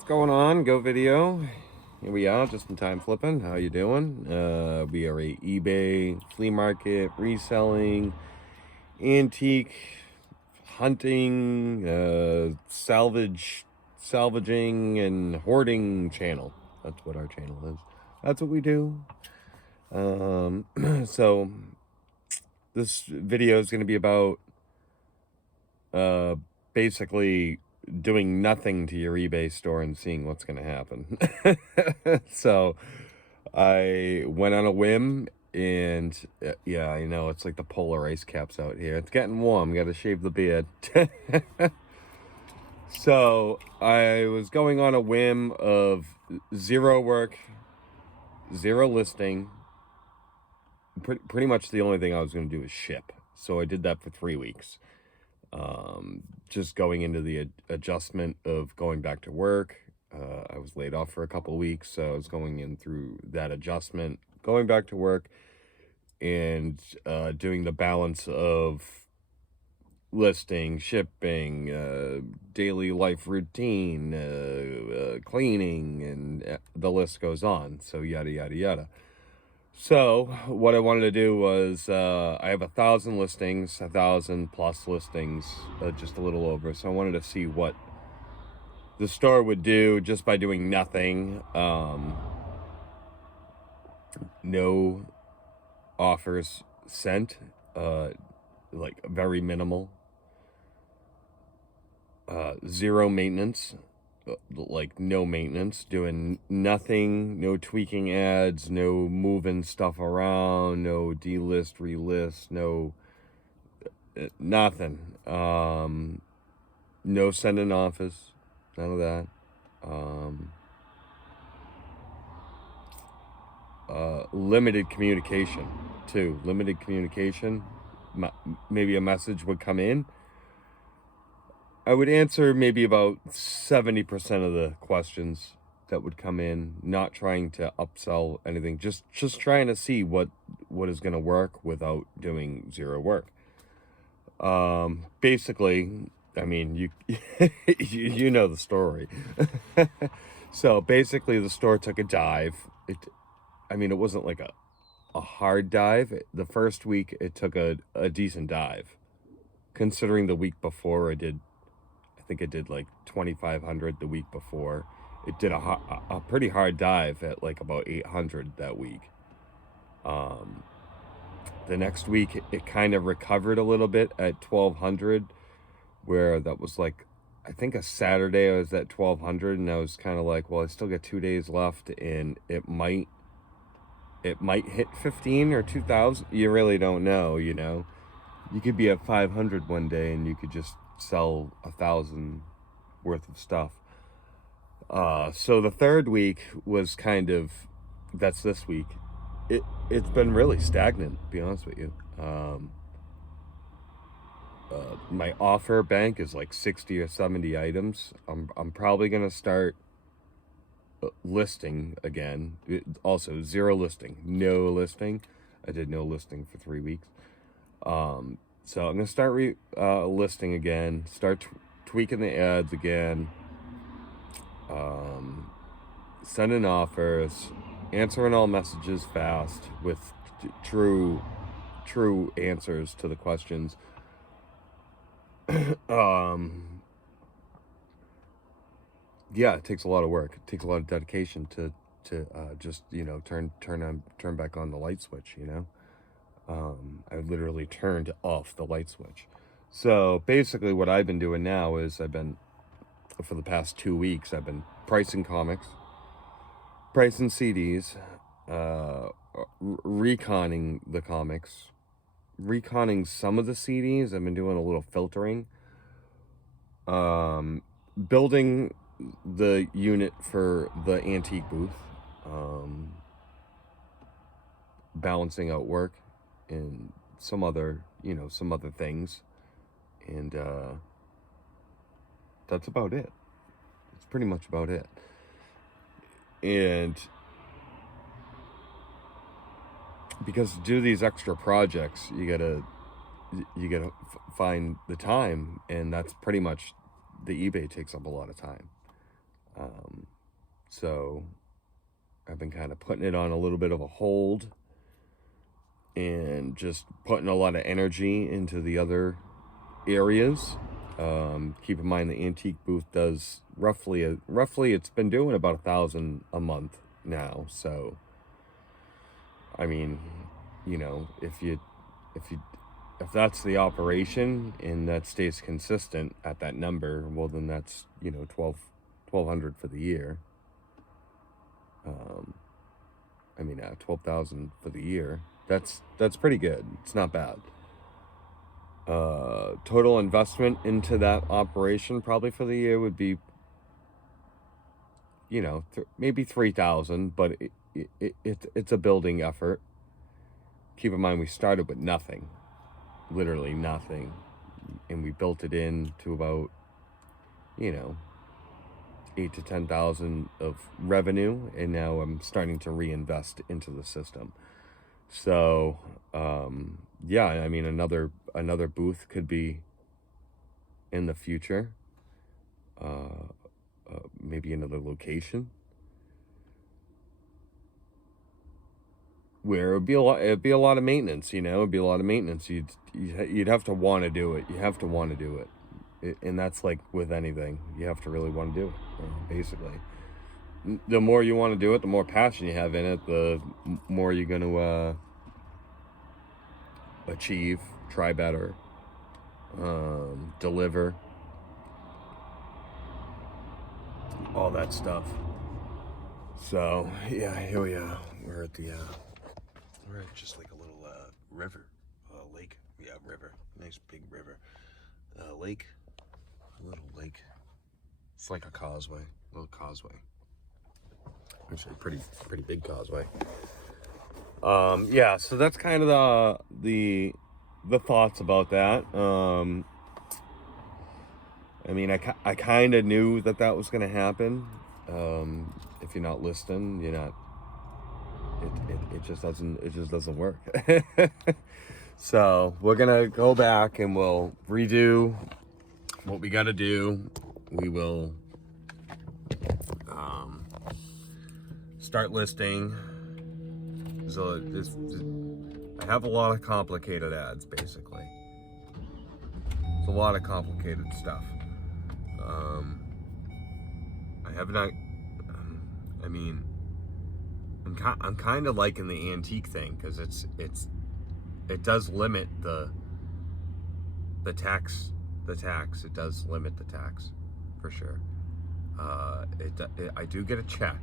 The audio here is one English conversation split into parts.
What's going on? Go Video. Here we are, just in time flipping. How you doing? We are a eBay flea market reselling, antique hunting, salvaging and hoarding channel. That's what our channel is. That's what we do. So this video is going to be about basically doing nothing to your eBay store and seeing what's going to happen. So I went on a whim, and yeah, I know it's like the polar ice caps out here. It's getting warm. Got to shave the beard. So I was going on a whim of zero work, zero listing. Pretty much the only thing I was going to do is ship. So I did that for 3 weeks. Just going into the adjustment of going back to work. I was laid off for a couple weeks, so I was going in through that adjustment, going back to work, and doing the balance of listing, shipping, daily life routine, cleaning, and the list goes on. So yada, yada, yada. So what I wanted to do was, I have 1,000 listings, 1,000 plus listings, just a little over. So I wanted to see what the store would do just by doing nothing. No offers sent, like very minimal. Zero maintenance. Like no maintenance, doing nothing, no tweaking ads, no moving stuff around, no delist, relist, no nothing. No sending offers, none of that. Limited communication too. Limited communication. Maybe a message would come in. I would answer maybe about 70% of the questions that would come in, not trying to upsell anything, just trying to see what is going to work without doing zero work. Basically, I mean, you you know the story. So basically the store took a dive. I mean, it wasn't like a hard dive. The first week it took a decent dive, considering the week before I think it did like 2,500 the week before. It did a pretty hard dive at like about 800 that week. The next week it kind of recovered a little bit at 1,200, where that was like, I think a Saturday I was at 1,200, and I was kind of like, well, I still got 2 days left, and it might hit 15 or 2,000. You really don't know, you know. You could be at 500 one day and you could just sell 1,000 worth of stuff. So the third week was kind of, that's this week. It's been really stagnant, to be honest with you. My offer bank is like 60 or 70 items. I'm probably gonna start listing again. Also zero listing, no listing. I did no listing for 3 weeks. So I'm gonna start listing again, start tweaking the ads again, sending offers, answering all messages fast with true answers to the questions. Yeah, it takes a lot of work. It takes a lot of dedication to just, you know, turn back on the light switch, you know. I literally turned off the light switch. So basically what I've been doing now is for the past 2 weeks, I've been pricing comics, pricing CDs, reconning the comics, reconning some of the CDs. I've been doing a little filtering, building the unit for the antique booth, balancing out work and some other things, and that's about it. It's pretty much about it. And because to do these extra projects, you gotta find the time, and that's pretty much, the eBay takes up a lot of time. So I've been kind of putting it on a little bit of a hold and just putting a lot of energy into the other areas. Keep in mind the antique booth does roughly it's been doing about 1,000 a month now. So I mean, if that's the operation and that stays consistent at that number, well then that's 1,200 for the year. 12,000 for the year. That's pretty good. It's not bad. Total investment into that operation probably for the year would be, maybe 3,000, but it's a building effort. Keep in mind we started with nothing, literally nothing, and we built it into about 8 to 10,000 of revenue, and now I'm starting to reinvest into the system. So yeah, I mean another booth could be in the future, maybe another location where it'd be a lot of maintenance. It'd be a lot of maintenance. You'd have to want to do it. You have to want to do it. And that's like with anything, you have to really want to do it, basically. The more you want to do it, the more passion you have in it, the more you're going to achieve, try better, deliver, all that stuff. So yeah, here we are. We're at just like a little river, lake. Yeah, river. Nice big river. Lake. A little lake. It's like a causeway. A little causeway. Actually, pretty big causeway. Yeah. So that's kind of the thoughts about that. I mean, I kind of knew that was going to happen. If you're not listening, you're not. It just doesn't work. So we're gonna go back and we'll redo what we got to do. We will start listing. So I have a lot of complicated ads, basically. It's a lot of complicated stuff. I have not. I mean, I'm kind of liking the antique thing because it does limit the tax. It does limit the tax, for sure. I do get a check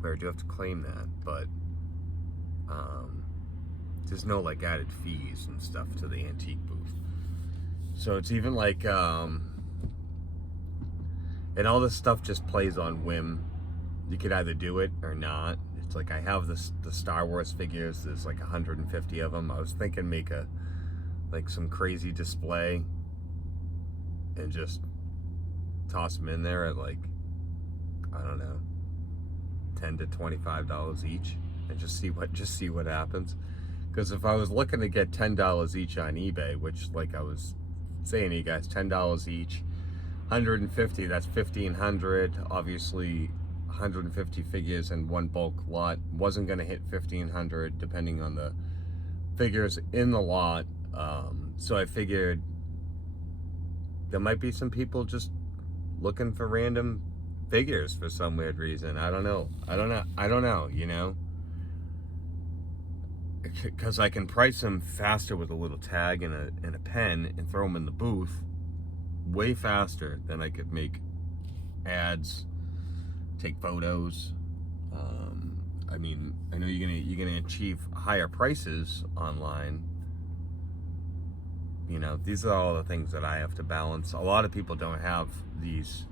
where I do have to claim that, but there's no like added fees and stuff to the antique booth. So it's even like and all this stuff just plays on whim. You could either do it or not. It's like I have the Star Wars figures. There's like 150 of them. I was thinking make some crazy display and just toss them in there at like, I don't know, $10 to $25 each, and just see what happens. Because if I was looking to get $10 each on eBay, which like I was saying to you guys, $10 each, 150, that's 1,500. Obviously 150 figures in one bulk lot wasn't going to hit 1,500 depending on the figures in the lot. So I figured there might be some people just looking for random figures for some weird reason. I don't know, because I can price them faster with a little tag and a pen and throw them in the booth way faster than I could make ads, take photos. I mean, I know you're gonna achieve higher prices online. These are all the things that I have to balance. A lot of people don't have these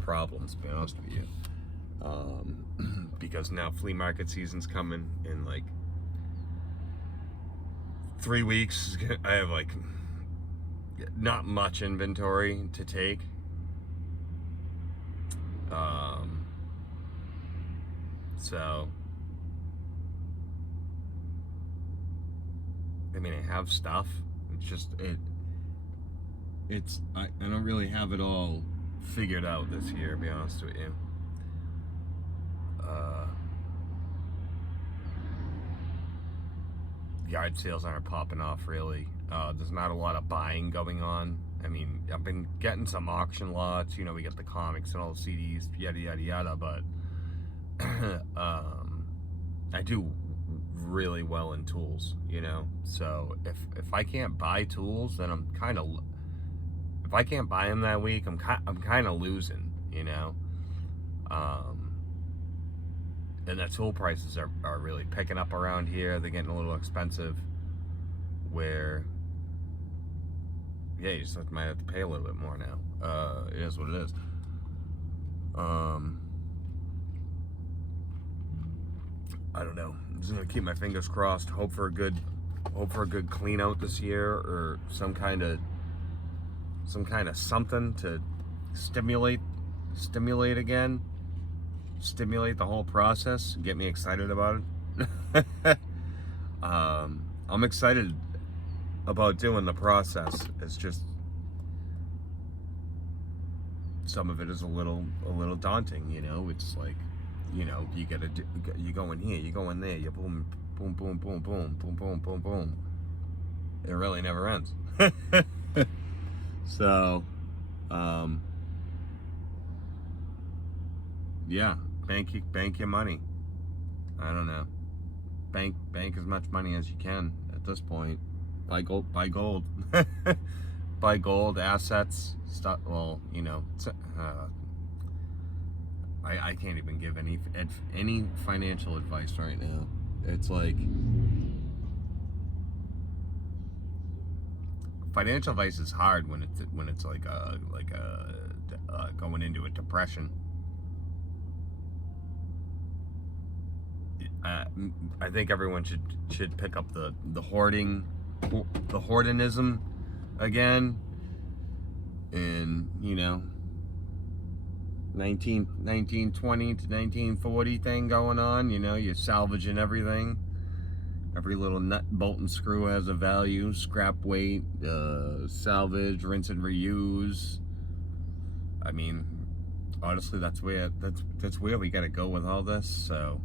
problems, to be honest with you, because now flea market season's coming in like 3 weeks. I have like not much inventory to take. So I mean, I have stuff. It's just I don't really have it all figured out this year, to be honest with you. Yard sales aren't popping off, really. There's not a lot of buying going on. I mean, I've been getting some auction lots. You know, we get the comics and all the CDs, yada, yada, yada. But I do really well in tools, you know? So if I can't buy tools, then I'm kind of... If I can't buy them that week, I'm kind of losing, you know? And the tool prices are really picking up around here. They're getting a little expensive, where, yeah, you just might have to pay a little bit more now. It is what it is. I don't know. I'm just gonna keep my fingers crossed. Hope for a good clean out this year, or some kind of something to stimulate again. Stimulate the whole process, get me excited about it. I'm excited about doing the process. It's just some of it is a little daunting, you know. It's like, you know, you go in here, you go in there, you boom, boom, boom, boom, boom, boom, boom, boom, boom. It really never ends. So, yeah, bank your money. I don't know. Bank as much money as you can at this point. Buy gold. Buy gold, assets, stuff. Well, you know, I can't even give any financial advice right now. It's like, financial advice is hard when it's like going into a depression. I think everyone should pick up the hoardingism again, and, you know, 1920 to 1940 thing going on. You know, you're salvaging everything. Every little nut, bolt, and screw has a value. Scrap weight, salvage, rinse and reuse. I mean, honestly, that's where we got to go with all this. So,